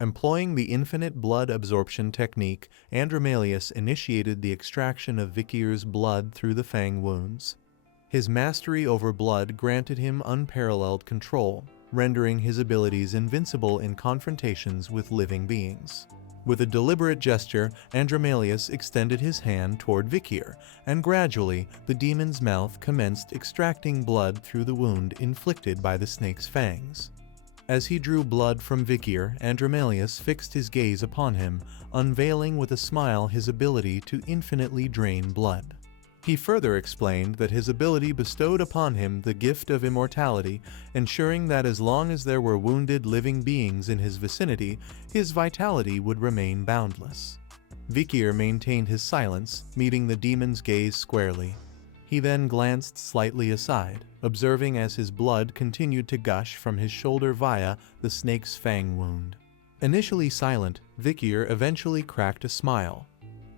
Employing the infinite blood absorption technique, Andromalius initiated the extraction of Vikir's blood through the fang wounds. His mastery over blood granted him unparalleled control, rendering his abilities invincible in confrontations with living beings. With a deliberate gesture, Andromalius extended his hand toward Vikir, and gradually the demon's mouth commenced extracting blood through the wound inflicted by the snake's fangs. As he drew blood from Vikir, Andromalius fixed his gaze upon him, unveiling with a smile his ability to infinitely drain blood. He further explained that his ability bestowed upon him the gift of immortality, ensuring that as long as there were wounded living beings in his vicinity, his vitality would remain boundless. Vikir maintained his silence, meeting the demon's gaze squarely. He then glanced slightly aside, observing as his blood continued to gush from his shoulder via the snake's fang wound. Initially silent, Vikir eventually cracked a smile.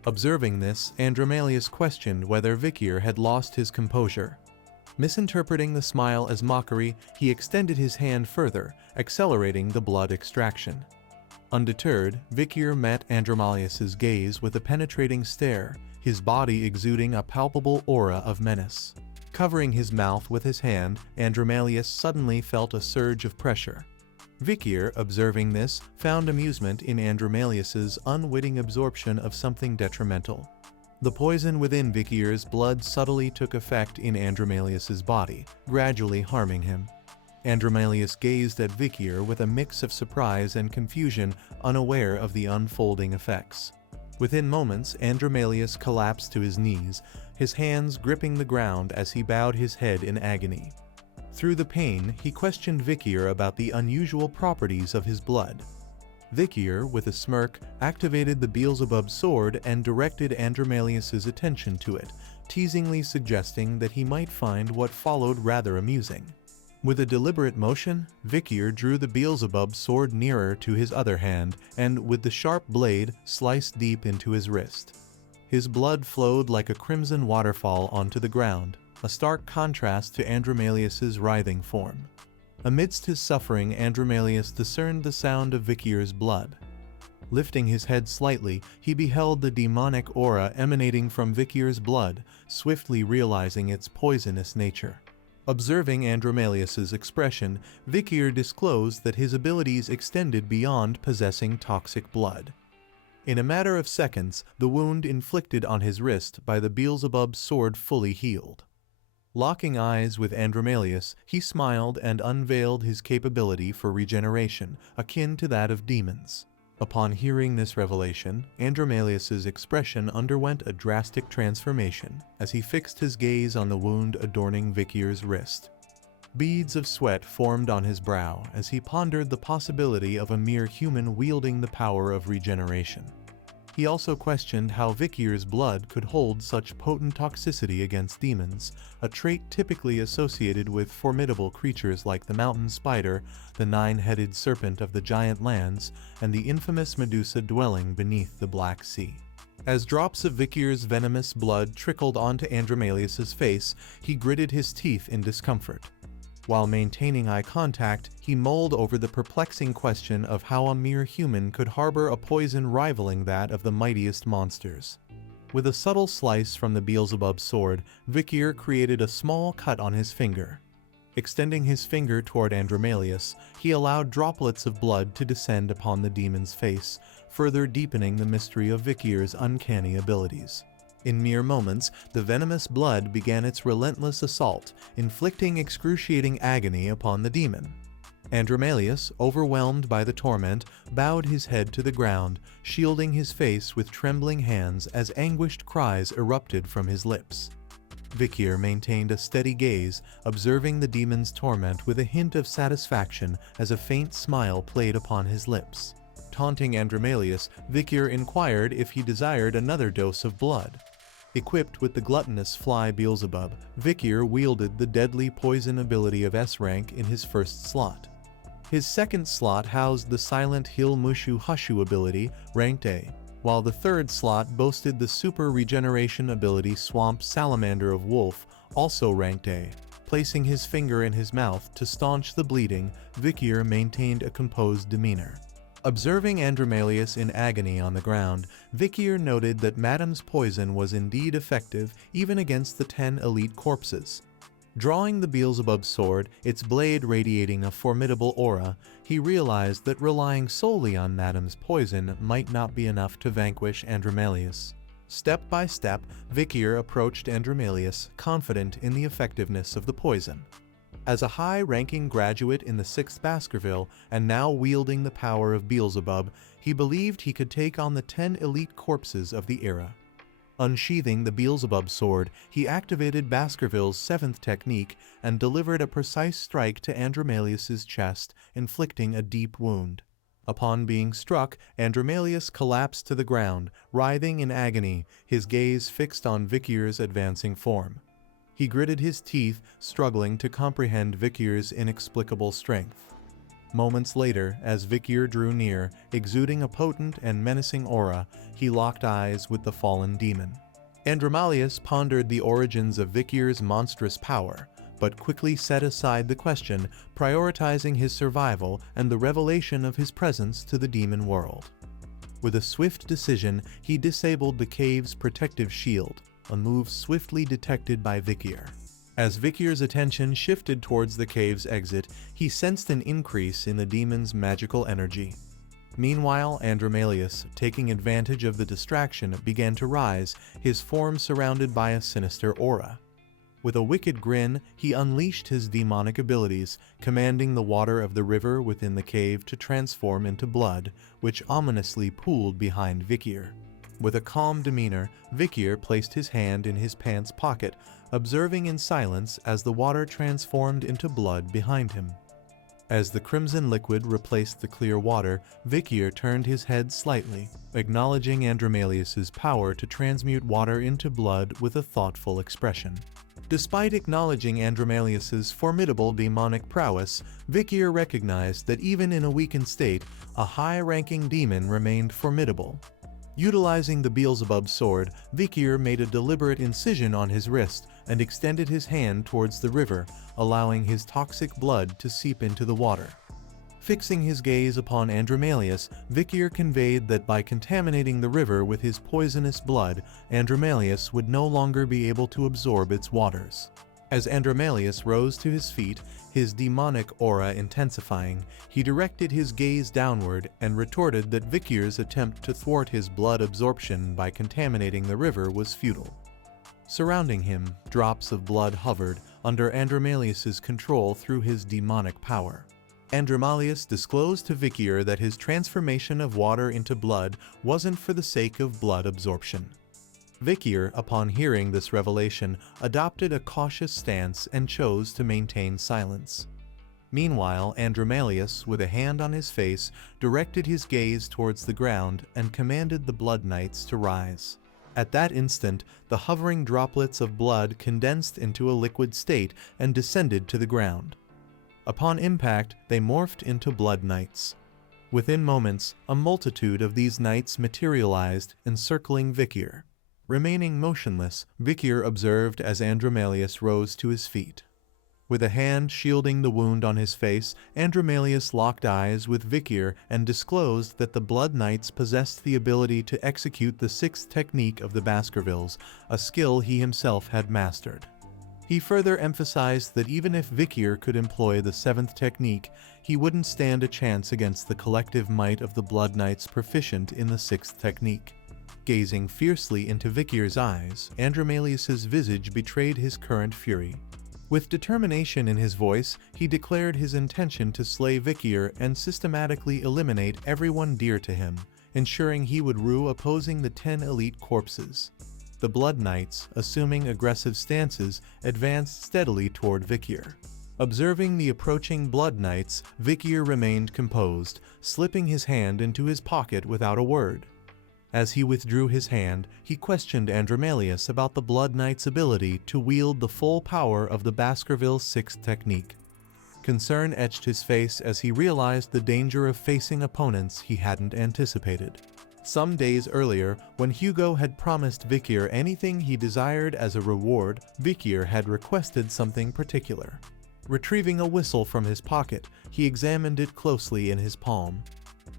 Observing this, Andromalius questioned whether Vikir had lost his composure. Misinterpreting the smile as mockery, he extended his hand further, accelerating the blood extraction. Undeterred, Vikir met Andromalius's gaze with a penetrating stare, his body exuding a palpable aura of menace. Covering his mouth with his hand, Andromalius suddenly felt a surge of pressure. Vikir, observing this, found amusement in Andromalius's unwitting absorption of something detrimental. The poison within Vikir's blood subtly took effect in Andromalius's body, gradually harming him. Andromalius gazed at Vikir with a mix of surprise and confusion, unaware of the unfolding effects. Within moments, Andromalius collapsed to his knees, his hands gripping the ground as he bowed his head in agony. Through the pain, he questioned Vikir about the unusual properties of his blood. Vikir, with a smirk, activated the Beelzebub sword and directed Andromalius's attention to it, teasingly suggesting that he might find what followed rather amusing. With a deliberate motion, Vikir drew the Beelzebub sword nearer to his other hand, and with the sharp blade, sliced deep into his wrist. His blood flowed like a crimson waterfall onto the ground, a stark contrast to Andromalius's writhing form. Amidst his suffering, Andromalius discerned the sound of Vikir's blood. Lifting his head slightly, he beheld the demonic aura emanating from Vikir's blood, swiftly realizing its poisonous nature. Observing Andromalius's expression, Vikir disclosed that his abilities extended beyond possessing toxic blood. In a matter of seconds, the wound inflicted on his wrist by the Beelzebub sword fully healed. Locking eyes with Andromalius, he smiled and unveiled his capability for regeneration, akin to that of demons. Upon hearing this revelation, Andromalius's expression underwent a drastic transformation as he fixed his gaze on the wound adorning Vikir's wrist. Beads of sweat formed on his brow as he pondered the possibility of a mere human wielding the power of regeneration. He also questioned how Vikir's blood could hold such potent toxicity against demons, a trait typically associated with formidable creatures like the mountain spider, the nine-headed serpent of the giant lands, and the infamous Medusa dwelling beneath the Black Sea. As drops of Vikir's venomous blood trickled onto Andromalius's face, he gritted his teeth in discomfort. While maintaining eye contact, he mulled over the perplexing question of how a mere human could harbor a poison rivaling that of the mightiest monsters. With a subtle slice from the Beelzebub sword, Vikir created a small cut on his finger. Extending his finger toward Andromalius, he allowed droplets of blood to descend upon the demon's face, further deepening the mystery of Vikir's uncanny abilities. In mere moments, the venomous blood began its relentless assault, inflicting excruciating agony upon the demon. Andromalius, overwhelmed by the torment, bowed his head to the ground, shielding his face with trembling hands as anguished cries erupted from his lips. Vikir maintained a steady gaze, observing the demon's torment with a hint of satisfaction as a faint smile played upon his lips. Taunting Andromalius, Vikir inquired if he desired another dose of blood. Equipped with the gluttonous fly Beelzebub, Vikir wielded the deadly poison ability of S rank in his first slot. His second slot housed the silent Hill Mushu Hushu ability, ranked A, while the third slot boasted the super regeneration ability Swamp Salamander of Wolf, also ranked A. Placing his finger in his mouth to staunch the bleeding, Vikir maintained a composed demeanor. Observing Andromalius in agony on the ground, Vikir noted that Madam's poison was indeed effective even against the 10 elite corpses. Drawing the Beelzebub's sword, its blade radiating a formidable aura, he realized that relying solely on Madam's poison might not be enough to vanquish Andromalius. Step by step, Vikir approached Andromalius, confident in the effectiveness of the poison. As a high-ranking graduate in the 6th Baskerville, and now wielding the power of Beelzebub, he believed he could take on the 10 elite corpses of the era. Unsheathing the Beelzebub sword, he activated Baskerville's 7th technique and delivered a precise strike to Andromalius's chest, inflicting a deep wound. Upon being struck, Andromalius collapsed to the ground, writhing in agony, his gaze fixed on Vikir's advancing form. He gritted his teeth, struggling to comprehend Vikir's inexplicable strength. Moments later, as Vikir drew near, exuding a potent and menacing aura, he locked eyes with the fallen demon. Andromalius pondered the origins of Vikir's monstrous power, but quickly set aside the question, prioritizing his survival and the revelation of his presence to the demon world. With a swift decision, he disabled the cave's protective shield, a move swiftly detected by Vikir. As Vikir's attention shifted towards the cave's exit, he sensed an increase in the demon's magical energy. Meanwhile, Andromalius, taking advantage of the distraction, began to rise, his form surrounded by a sinister aura. With a wicked grin, he unleashed his demonic abilities, commanding the water of the river within the cave to transform into blood, which ominously pooled behind Vikir. With a calm demeanor, Vikir placed his hand in his pants pocket, observing in silence as the water transformed into blood behind him. As the crimson liquid replaced the clear water, Vikir turned his head slightly, acknowledging Andromalius's power to transmute water into blood with a thoughtful expression. Despite acknowledging Andromalius's formidable demonic prowess, Vikir recognized that even in a weakened state, a high-ranking demon remained formidable. Utilizing the Beelzebub sword, Vikir made a deliberate incision on his wrist and extended his hand towards the river, allowing his toxic blood to seep into the water. Fixing his gaze upon Andromalius, Vikir conveyed that by contaminating the river with his poisonous blood, Andromalius would no longer be able to absorb its waters. As Andromalius rose to his feet, his demonic aura intensifying, he directed his gaze downward and retorted that Vikir's attempt to thwart his blood absorption by contaminating the river was futile. Surrounding him, drops of blood hovered under Andromalius's control through his demonic power. Andromalius disclosed to Vikir that his transformation of water into blood wasn't for the sake of blood absorption. Vikir, upon hearing this revelation, adopted a cautious stance and chose to maintain silence. Meanwhile, Andromalius, with a hand on his face, directed his gaze towards the ground and commanded the Blood Knights to rise. At that instant, the hovering droplets of blood condensed into a liquid state and descended to the ground. Upon impact, they morphed into Blood Knights. Within moments, a multitude of these knights materialized, encircling Vikir. Remaining motionless, Vikir observed as Andromalius rose to his feet. With a hand shielding the wound on his face, Andromalius locked eyes with Vikir and disclosed that the Blood Knights possessed the ability to execute the 6th technique of the Baskervilles, a skill he himself had mastered. He further emphasized that even if Vikir could employ the 7th technique, he wouldn't stand a chance against the collective might of the Blood Knights proficient in the 6th technique. Gazing fiercely into Vikir's eyes, Andromalius's visage betrayed his current fury. With determination in his voice, he declared his intention to slay Vikir and systematically eliminate everyone dear to him, ensuring he would rue opposing the 10 elite corpses. The Blood Knights, assuming aggressive stances, advanced steadily toward Vikir. Observing the approaching Blood Knights, Vikir remained composed, slipping his hand into his pocket without a word. As he withdrew his hand, he questioned Andromalius about the Blood Knight's ability to wield the full power of the Baskerville 6th technique. Concern etched his face as he realized the danger of facing opponents he hadn't anticipated. Some days earlier, when Hugo had promised Vikir anything he desired as a reward, Vikir had requested something particular. Retrieving a whistle from his pocket, he examined it closely in his palm.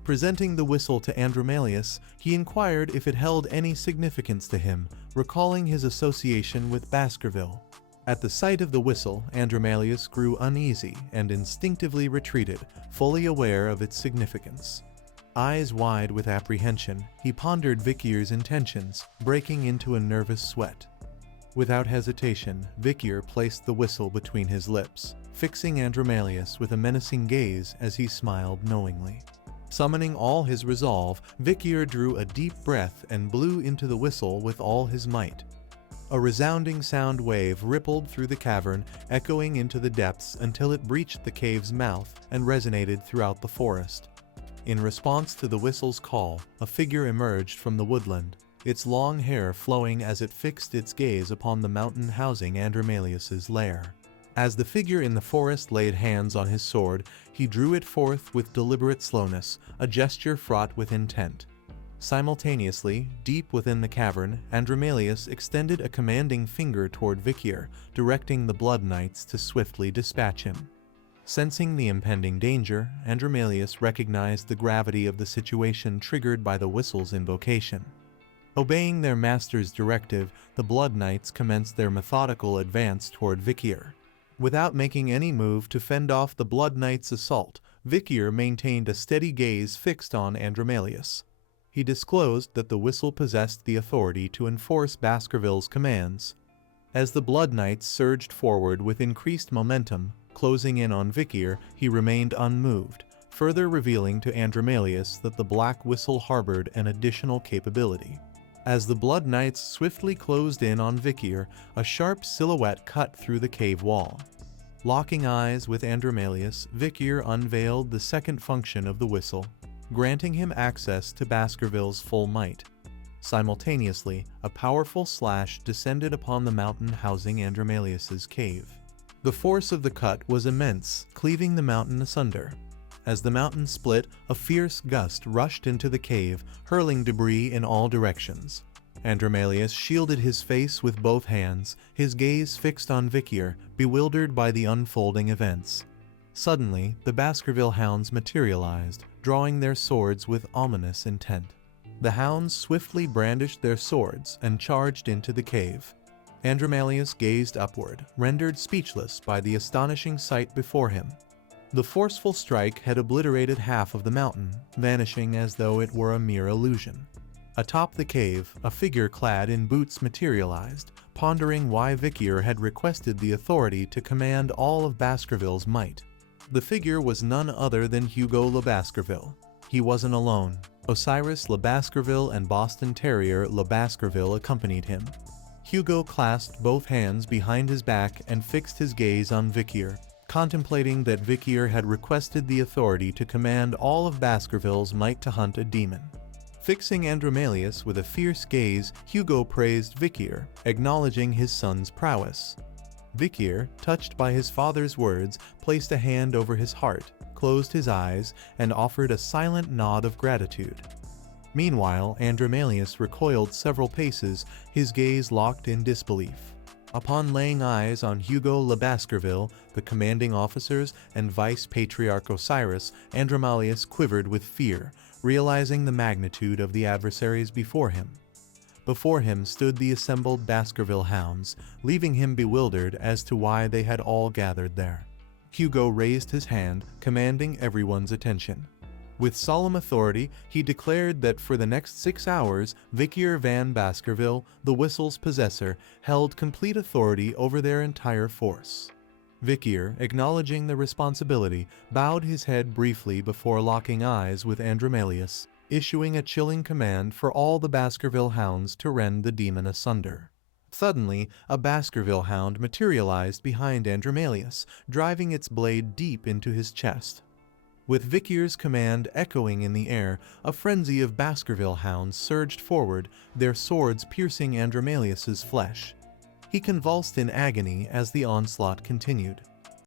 Presenting the whistle to Andromalius, he inquired if it held any significance to him, recalling his association with Baskerville. At the sight of the whistle, Andromalius grew uneasy and instinctively retreated, fully aware of its significance. Eyes wide with apprehension, he pondered Vikir's intentions, breaking into a nervous sweat. Without hesitation, Vikir placed the whistle between his lips, fixing Andromalius with a menacing gaze as he smiled knowingly. Summoning all his resolve, Vikir drew a deep breath and blew into the whistle with all his might. A resounding sound wave rippled through the cavern, echoing into the depths until it breached the cave's mouth and resonated throughout the forest. In response to the whistle's call, a figure emerged from the woodland, its long hair flowing as it fixed its gaze upon the mountain housing Andromalius's lair. As the figure in the forest laid hands on his sword, he drew it forth with deliberate slowness, a gesture fraught with intent. Simultaneously, deep within the cavern, Andromalius extended a commanding finger toward Vikir, directing the Blood Knights to swiftly dispatch him. Sensing the impending danger, Andromalius recognized the gravity of the situation triggered by the whistle's invocation. Obeying their master's directive, the Blood Knights commenced their methodical advance toward Vikir. Without making any move to fend off the Blood Knights' assault, Vikir maintained a steady gaze fixed on Andromalius. He disclosed that the whistle possessed the authority to enforce Baskerville's commands. As the Blood Knights surged forward with increased momentum, closing in on Vikir, he remained unmoved, further revealing to Andromalius that the Black Whistle harbored an additional capability. As the Blood Knights swiftly closed in on Vikir, a sharp silhouette cut through the cave wall. Locking eyes with Andromalius, Vikir unveiled the second function of the whistle, granting him access to Baskerville's full might. Simultaneously, a powerful slash descended upon the mountain housing Andromalius's cave. The force of the cut was immense, cleaving the mountain asunder. As the mountain split, a fierce gust rushed into the cave, hurling debris in all directions. Andromalius shielded his face with both hands, his gaze fixed on Vikir, bewildered by the unfolding events. Suddenly, the Baskerville hounds materialized, drawing their swords with ominous intent. The hounds swiftly brandished their swords and charged into the cave. Andromalius gazed upward, rendered speechless by the astonishing sight before him. The forceful strike had obliterated half of the mountain, vanishing as though it were a mere illusion. Atop the cave, a figure clad in boots materialized, pondering why Vikir had requested the authority to command all of Baskerville's might. The figure was none other than Hugo Le Baskerville. He wasn't alone. Osiris Le Baskerville and Boston Terrier Le Baskerville accompanied him. Hugo clasped both hands behind his back and fixed his gaze on Vikir, contemplating that Vikir had requested the authority to command all of Baskerville's might to hunt a demon. Fixing Andromalius with a fierce gaze, Hugo praised Vikir, acknowledging his son's prowess. Vikir, touched by his father's words, placed a hand over his heart, closed his eyes, and offered a silent nod of gratitude. Meanwhile, Andromalius recoiled several paces, his gaze locked in disbelief. Upon laying eyes on Hugo Le Baskerville, the commanding officers, and Vice Patriarch Osiris, Andromalius quivered with fear, realizing the magnitude of the adversaries before him. Before him stood the assembled Baskerville hounds, leaving him bewildered as to why they had all gathered there. Hugo raised his hand, commanding everyone's attention. With solemn authority, he declared that for the next 6 hours, Vikir Van Baskerville, the whistle's possessor, held complete authority over their entire force. Vikir, acknowledging the responsibility, bowed his head briefly before locking eyes with Andromalius, issuing a chilling command for all the Baskerville hounds to rend the demon asunder. Suddenly, a Baskerville hound materialized behind Andromalius, driving its blade deep into his chest. With Vikir's command echoing in the air, a frenzy of Baskerville hounds surged forward, their swords piercing Andromalius's flesh. He convulsed in agony as the onslaught continued.